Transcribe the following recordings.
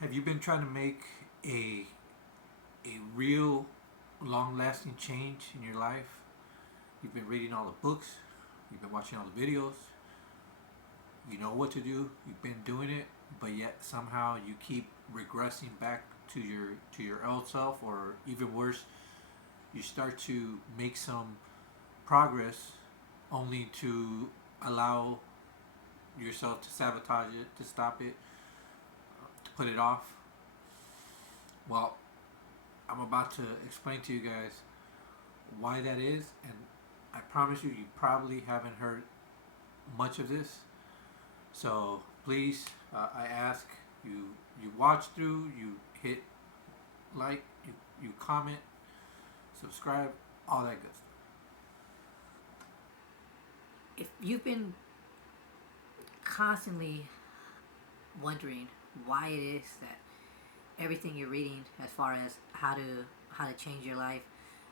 Have you been trying to make a a real long-lasting change in your life? You've been reading all the books, you've been watching all the videos, you know what to do, you've been doing it, but yet somehow you keep regressing back to your old self, or even worse, you start to make some progress only to allow yourself to sabotage it, to stop it, to put it off. Well, I'm about to explain to you guys why that is, and I promise you, you probably haven't heard much of this. So please, I ask you watch through, you hit like, you comment, subscribe, all that good stuff. If you've been constantly wondering why it is that everything you're reading, as far as how to change your life,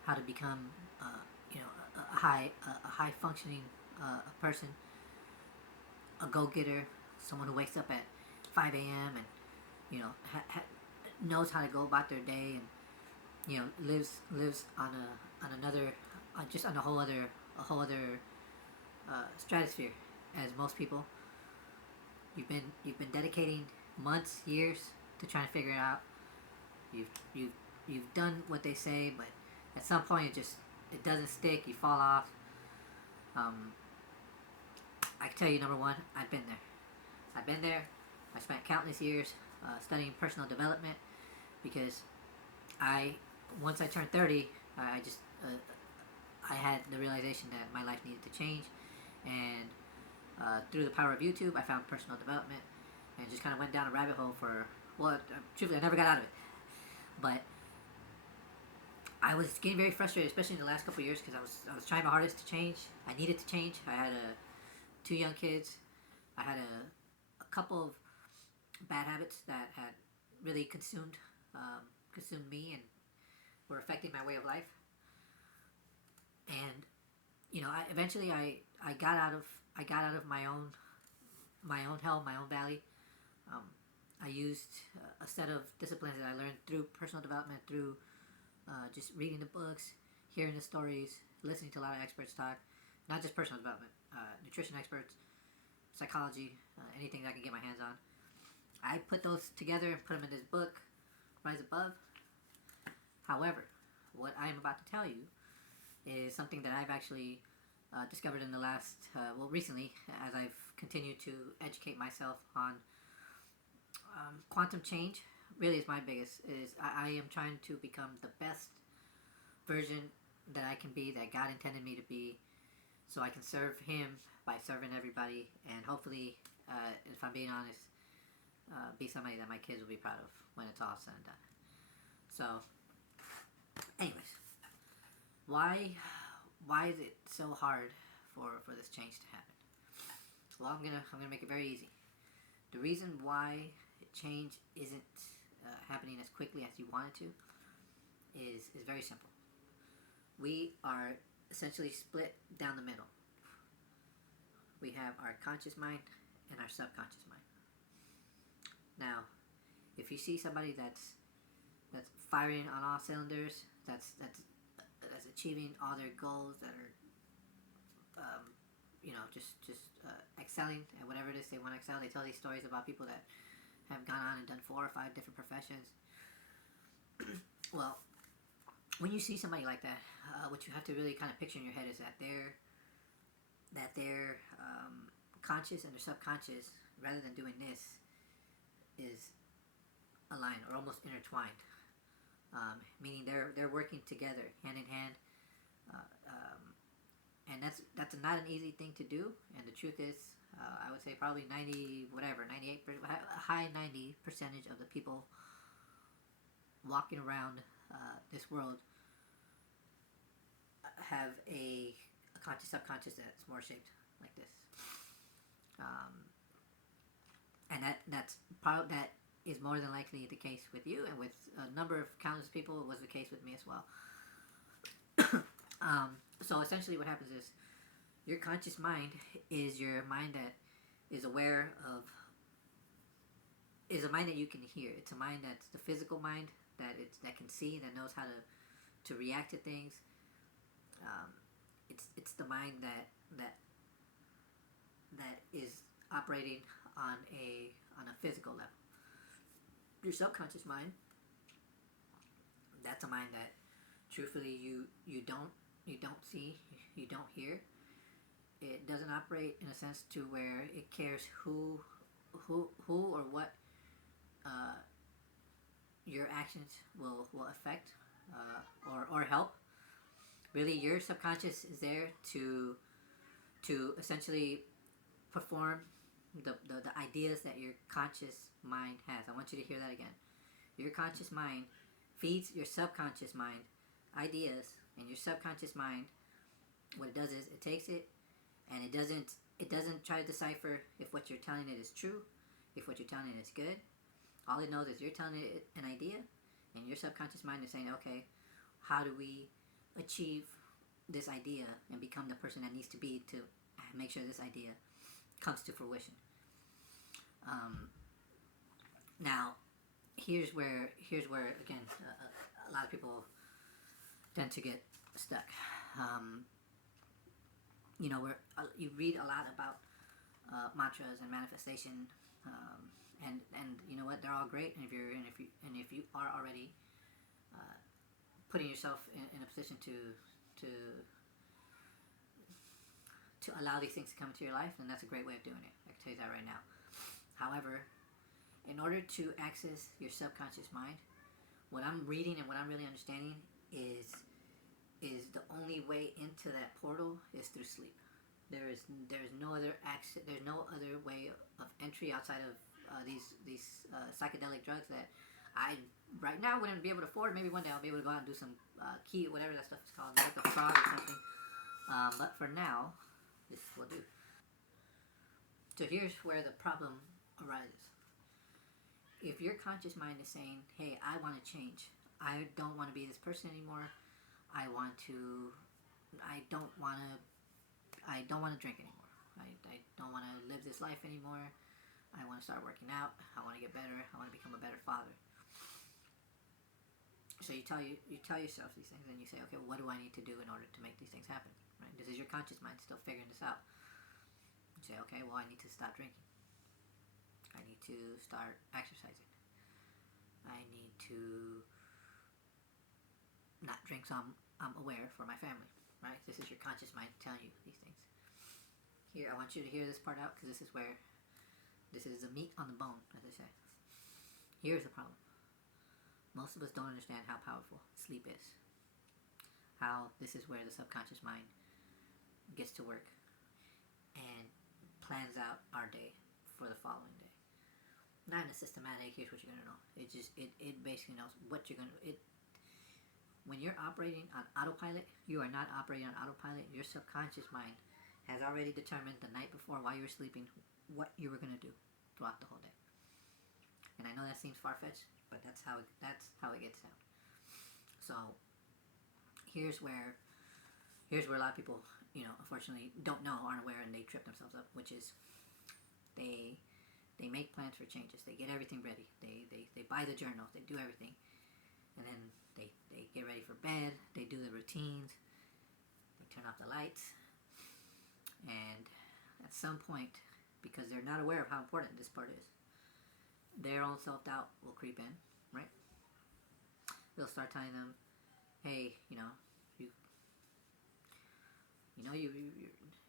how to become, a high functioning person, a go getter, someone who wakes up at 5 a.m. and knows how to go about their day, and lives on another, just on a whole other stratosphere as most people. You've been dedicating months, years to trying to figure it out. You've you've you've done what they say, but at some point it doesn't stick. You fall off. Um, I can tell you, number one, I've been there. I've been there. I spent countless years studying personal development because I once I turned 30, I just I had the realization that my life needed to change, and through the power of YouTube, I found personal development and just kind of went down a rabbit hole for, well, truthfully, I never got out of it. But I was getting very frustrated, especially in the last couple of years, because I was trying my hardest to change. I needed to change. I had two young kids. I had a couple of bad habits that had really consumed me and were affecting my way of life. And I got out of my own hell, my own valley. Um, I used a set of disciplines that I learned through personal development, through just reading the books, hearing the stories, listening to a lot of experts talk, not just personal development, nutrition experts, psychology, anything that I can get my hands on. I put those together and put them in this book, Rise Above. However, what I am about to tell you is something that I've actually discovered in the last, recently, as I've continued to educate myself on quantum change. Really, is my biggest. Is I am trying to become the best version that I can be, that God intended me to be, so I can serve Him by serving everybody, and hopefully, if I'm being honest, be somebody that my kids will be proud of when it's all said and done. So, anyways, why is it so hard for this change to happen? Well, I'm gonna make it very easy. The reason why change isn't happening as quickly as you want it to is very simple. We are essentially split down the middle. We have our conscious mind and our subconscious mind. Now, if you see somebody that's firing on all cylinders, that's achieving all their goals, that are excelling at whatever it is they want to excel. They tell these stories about people that have gone on and done 4 or 5 different professions. Well, when you see somebody like that, what you have to really kind of picture in your head is that their conscious and their subconscious, rather than doing this, is aligned or almost intertwined. Meaning they're working together, hand in hand, uh, um, and that's not an easy thing to do. And the truth is, I would say probably 98%, a high 90% of the people walking around this world have a conscious subconscious that's more shaped like this. And that is more than likely the case with you, and with a number of countless people, it was the case with me as well. So essentially, what happens is your conscious mind is your mind that is aware of is a mind that you can hear. It's a mind that's the physical mind that can see, that knows how to react to things. Um, it's the mind that is operating on a physical level. Your subconscious mind, that's a mind that truthfully you don't see, you don't hear. It doesn't operate in a sense to where it cares who or what uh, your actions will affect or help. Really, your subconscious is there to essentially perform the ideas that your conscious mind has. I want you to hear that again. Your conscious mind feeds your subconscious mind ideas, and your subconscious mind, what it does is it takes it and it doesn't try to decipher if what you're telling it is true, if what you're telling it is good. All it knows is you're telling it an idea, and your subconscious mind is saying, okay, how do we achieve this idea and become the person that needs to be to make sure this idea comes to fruition. Now, here's where again a lot of people tend to get stuck. Where you read a lot about mantras and manifestation, and you know what, they're all great. And if you are already putting yourself in a position to allow these things to come into your life, then that's a great way of doing it. I can tell you that right now. However, in order to access your subconscious mind, what I'm reading and what I'm really understanding is the only way into that portal is through sleep. There's no other access. There's no other way of entry outside of these psychedelic drugs that I right now wouldn't be able to afford. Maybe one day I'll be able to go out and do some key, whatever that stuff is called, like a frog or something. But for now, this will do. So here's where the problem arises. If your conscious mind is saying, hey, I want to change. I don't want to be this person anymore. I don't want to drink anymore. I don't want to live this life anymore. I want to start working out. I want to get better. I want to become a better father. So you tell yourself these things, and you say, okay, what do I need to do in order to make these things happen? Right? This is your conscious mind still figuring this out. You say, okay, well, I need to stop drinking. I need to start exercising. I need to not drink, so I'm aware for my family. Right? This is your conscious mind telling you these things. Here, I want you to hear this part out, because this is the meat on the bone, as they say. Here's the problem. Most of us don't understand how powerful sleep is. How this is where the subconscious mind gets to work and plans out our day for the following day. Not in a systematic, here's what you're going to know. It basically knows what you're going to... When you're operating on autopilot, you are not operating on autopilot. Your subconscious mind has already determined the night before, while you were sleeping, what you were going to do throughout the whole day. And I know that seems far-fetched, but that's how it gets down. So here's where a lot of people, unfortunately don't know, aren't aware, and they trip themselves up, which is they make plans for changes. They get everything ready. They buy the journals. They do everything. And then they get ready for bed. They do the routines. They turn off the lights. And at some point, because they're not aware of how important this part is, their own self-doubt will creep in, right? They'll start telling them, hey, you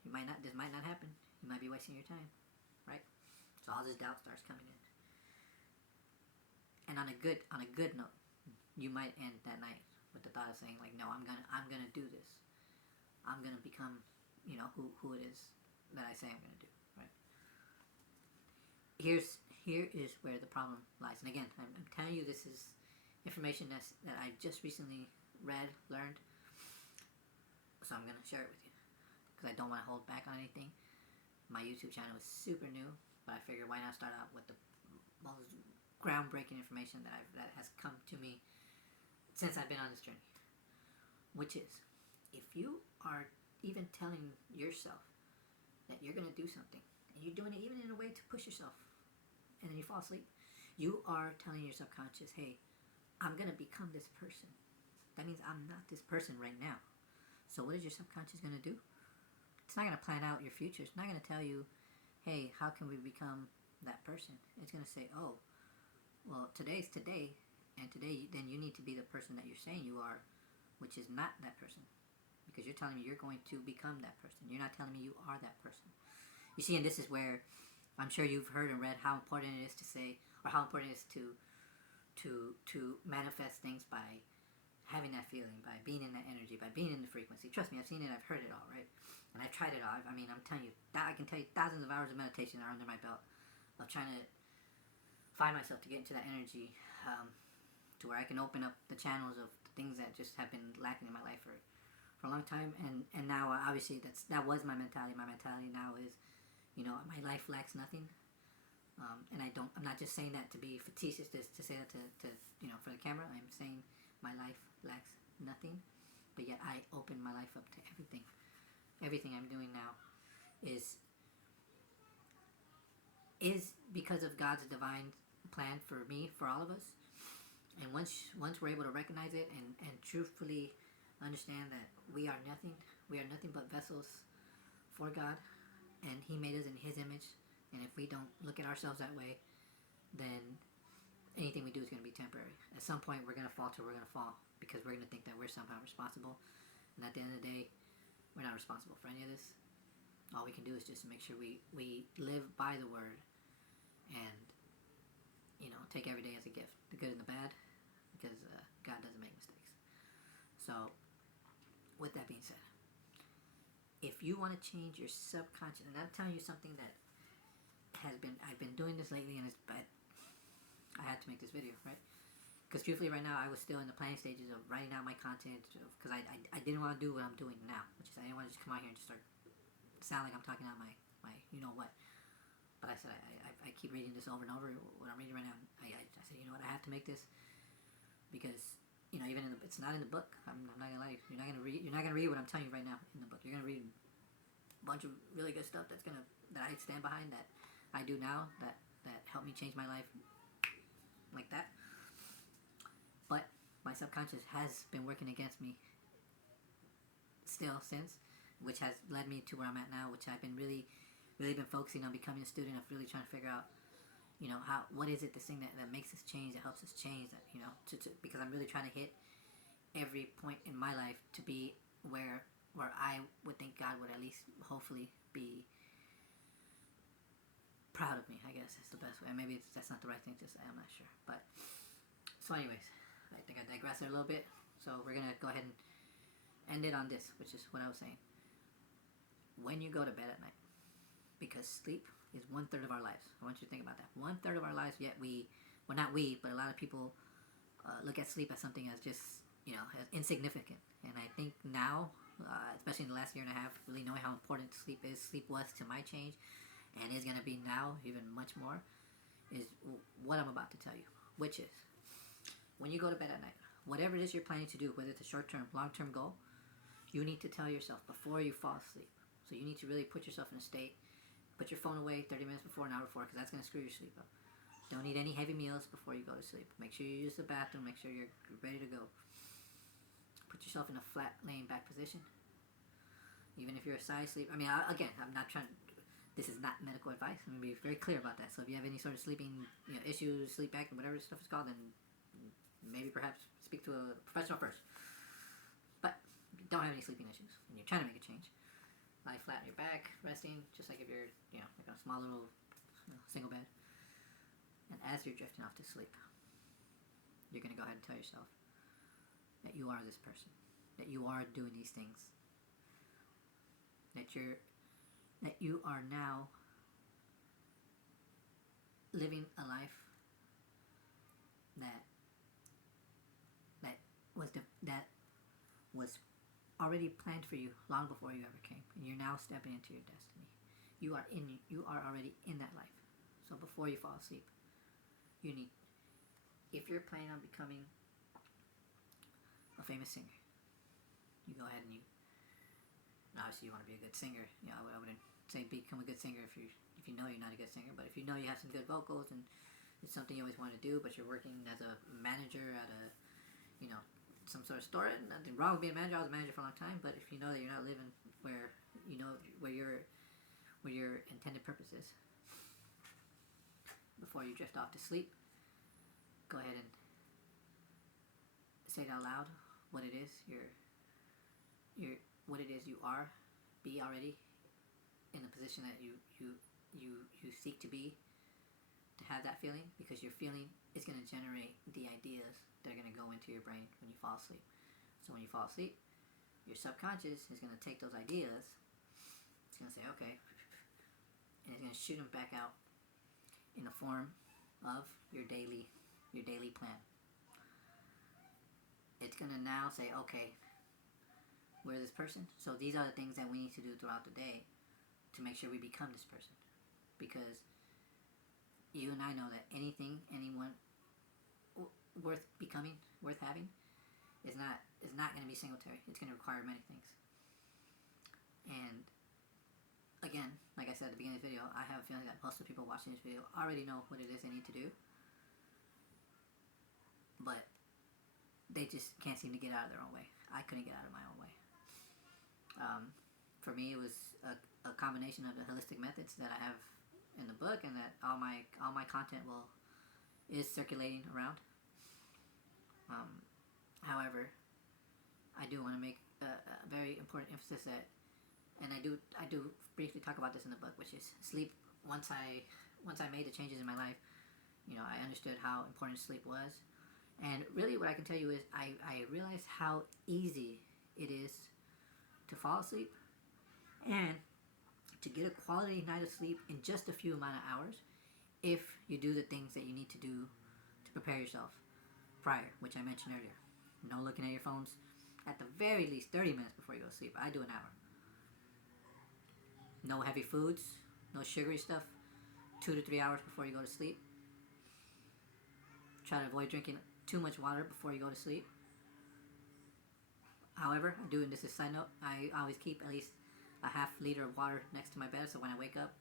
might not, this might not happen. You might be wasting your time, right? So all this doubt starts coming in. And on a good note, you might end that night with the thought of saying, like, no, I'm gonna do this. I'm gonna become, who it is that I say I'm gonna do, right? Here is where the problem lies. And again, I'm telling you, this is information that I just recently read, learned. So I'm gonna share it with you, because I don't want to hold back on anything. My YouTube channel is super new, but I figured, why not start out with the most groundbreaking information that has come to me since I've been on this journey. Which is, if you are even telling yourself that you're going to do something, and you're doing it even in a way to push yourself, and then you fall asleep, You are telling your subconscious, hey, I'm going to become this person. That means I'm not this person right now. So what is your subconscious going to do? It's not going to plan out your future. It's not going to tell you, hey, how can we become that person? It's going to say, oh, well, today's today, and today then you need to be the person that you're saying you are, which is not that person. Because you're telling me you're going to become that person. You're not telling me you are that person. You see, and this is where I'm sure you've heard and read how important it is to say, or how important it is to manifest things by having that feeling, by being in that energy, by being in the frequency. Trust me, I've seen it, I've heard it all, right? And I've tried it all. I mean, I'm telling you, I can tell you thousands of hours of meditation are under my belt of trying to find myself to get into that energy, to where I can open up the channels of things that just have been lacking in my life for a long time. And now, obviously, that was my mentality. My mentality now is, my life lacks nothing. And I'm not just saying that to be facetious, to say that to for the camera. I'm saying my life lacks nothing, but yet I open my life up to everything. Everything I'm doing now is because of God's divine plan for me, for all of us. And once we're able to recognize it and truthfully understand that we are nothing but vessels for God, and He made us in His image, and if we don't look at ourselves that way, then anything we do is going to be temporary. At some point, we're going to falter, we're going to fall, because we're going to think that we're somehow responsible. And at the end of the day, we're not responsible for any of this. All we can do is just make sure we live by the word and, take every day as a gift, the good and the bad, because God doesn't make mistakes. So, with that being said, if you want to change your subconscious, and I'm telling you something that I've been doing this lately, and I had to make this video, right? Because truthfully, right now, I was still in the planning stages of writing out my content, because I didn't want to do what I'm doing now, which is I didn't want to just come out here and just start sound like I'm talking out my what. But I said, I keep reading this over and over, what I'm reading right now. I said, I have to make this, because, even it's not in the book. I'm not gonna lie, you're not gonna read what I'm telling you right now in the book. You're gonna read a bunch of really good stuff that I stand behind, that I do now, that helped me change my life like that. But my subconscious has been working against me still since, which has led me to where I'm at now, which I've been really been focusing on becoming a student of, really trying to figure out, what is it, this thing that makes us change, that helps us change, that, because I'm really trying to hit every point in my life to be where I would think God would at least hopefully be proud of me, I guess is the best way. Maybe that's not the right thing to say, I'm not sure. But, so anyways, I think I digressed there a little bit. So we're going to go ahead and end it on this, which is what I was saying. When you go to bed at night, because sleep is 1/3 of our lives. I want you to think about that. 1/3 of our lives, yet not we, but a lot of people look at sleep as something as just, as insignificant. And I think now, especially in the last year and a half, really knowing how important sleep was to my change, and is going to be now even much more, is what I'm about to tell you, which is, when you go to bed at night, whatever it is you're planning to do, whether it's a short-term, long-term goal, you need to tell yourself before you fall asleep. So you need to really put yourself in a state. Put your phone away 30 minutes before, an hour before, because that's going to screw your sleep up. Don't eat any heavy meals before you go to sleep. Make sure you use the bathroom. Make sure you're ready to go. Put yourself in a flat, laying back position. Even if you're a side sleep. I mean, again, I'm not trying to... This is not medical advice. I'm going to be very clear about that. So if you have any sort of sleeping issues, sleep acting, whatever this stuff is called, then maybe perhaps speak to a professional first. But if you don't have any sleeping issues and you're trying to make a change, lie flat on your back, resting, just like if you're, like on a small little single bed. And as you're drifting off to sleep, you're going to go ahead and tell yourself that you are this person, that you are doing these things, that you are now living a life that was already planned for you long before you ever came, and you're now stepping into your destiny. You are already in that life. So before you fall asleep, if you're planning on becoming a famous singer, you go ahead and obviously you want to be a good singer. I wouldn't say become a good singer if you know you're not a good singer, but if you know you have some good vocals and it's something you always want to do, but you're working as a manager at a, you know, some sort of store. Nothing wrong with being a manager. I was a manager for a long time, but if you know that you're not living where you know where your intended purpose is, before you drift off to sleep, go ahead and say it out loud. What it is what it is you are, be already in the position that you seek to be, to have that feeling, because your feeling is going to generate the ideas that are going to go into your brain when you fall asleep. So when you fall asleep, your subconscious is going to take those ideas, it's going to say, okay, and it's going to shoot them back out in the form of your daily plan. It's going to now say, okay, we're this person, so these are the things that we need to do throughout the day to make sure we become this person. Because you and I know that anyone worth becoming, worth having, is not going to be singletary. It's going to require many things. And again, like I said at the beginning of the video, I have a feeling that most of the people watching this video already know what it is they need to do, but they just can't seem to get out of their own way. I couldn't get out of my own way. For me, it was a combination of the holistic methods that I have in the book, and that all my content is circulating around. However, I do want to make a very important emphasis that, and I do briefly talk about this in the book, which is sleep. Once I made the changes in my life, I understood how important sleep was, and really what I can tell you is I realized how easy it is to fall asleep and to get a quality night of sleep in just a few amount of hours if you do the things that you need to do to prepare yourself prior, which I mentioned earlier. No looking at your phones at the very least 30 minutes before you go to sleep. I do an hour. No heavy foods, no sugary stuff 2 to 3 hours before you go to sleep. Try to avoid drinking too much water before you go to sleep. However, I do, and this is a side note, I always keep at least a half liter of water next to my bed, so when I wake up,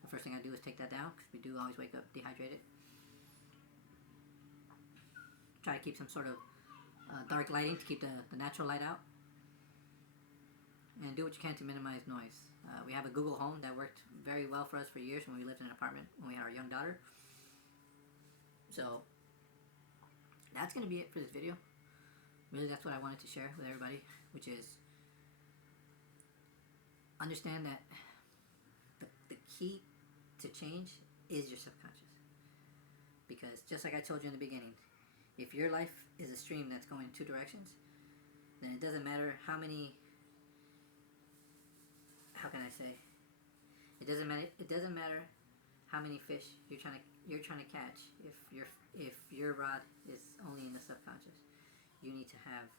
the first thing I do is take that down, because we do always wake up dehydrated. Try to keep some sort of dark lighting to keep the natural light out. And do what you can to minimize noise. We have a Google Home that worked very well for us for years when we lived in an apartment when we had our young daughter. So, that's going to be it for this video. Really, that's what I wanted to share with everybody, which is understand that the key to change is your subconscious. Because just like I told you in the beginning, if your life is a stream that's going in two directions, then it doesn't matter how many, how can I say, it doesn't matter how many fish you're trying to catch if your rod is only in the subconscious. You need to have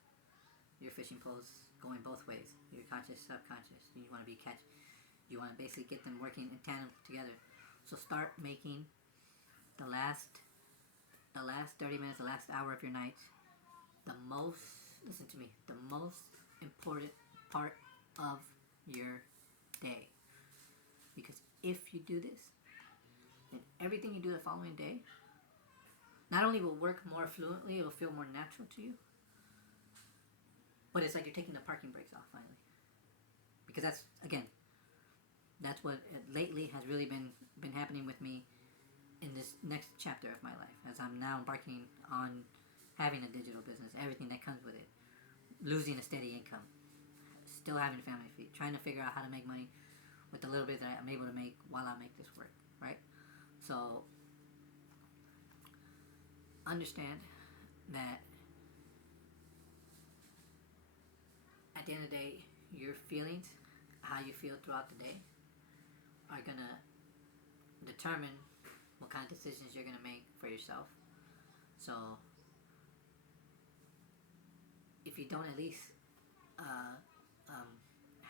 your fishing poles going both ways, your conscious, subconscious. You want to basically get them working in tandem together. So start making the last 30 minutes, the last hour of your night, the most important part of your day. Because if you do this, then everything you do the following day not only will work more fluently, it'll feel more natural to you, but it's like you're taking the parking brakes off finally. Because that's what lately has really been happening with me in this next chapter of my life, as I'm now embarking on having a digital business, everything that comes with it, losing a steady income, still having a family feed, trying to figure out how to make money with the little bit that I'm able to make while I make this work, right? So, understand that at the end of the day, your feelings, how you feel throughout the day, are going to determine what kind of decisions you're going to make for yourself. So, if you don't at least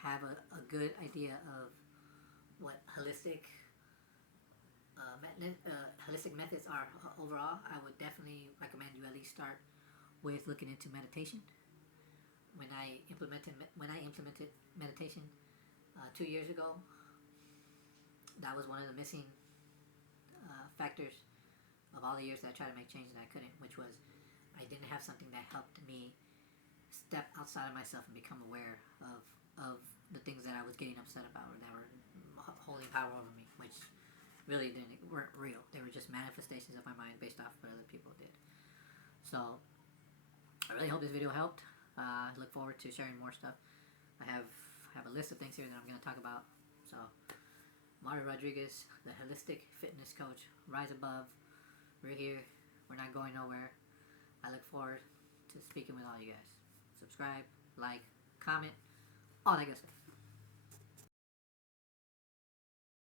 have a good idea of what holistic methods are overall, I would definitely recommend you at least start with looking into meditation. When I implemented meditation 2 years ago, that was one of the missing factors of all the years that I tried to make change and I couldn't, which was I didn't have something that helped me step outside of myself and become aware of the things that I was getting upset about or that were holding power over me, which really weren't real. They were just manifestations of my mind based off what other people did. So I really hope this video helped. I look forward to sharing more stuff. I have a list of things here that I'm going to talk about. So Mario Rodriguez, the holistic fitness coach, rise above. We're here. We're not going nowhere. I look forward to speaking with all you guys. Subscribe, like, comment, all that good stuff.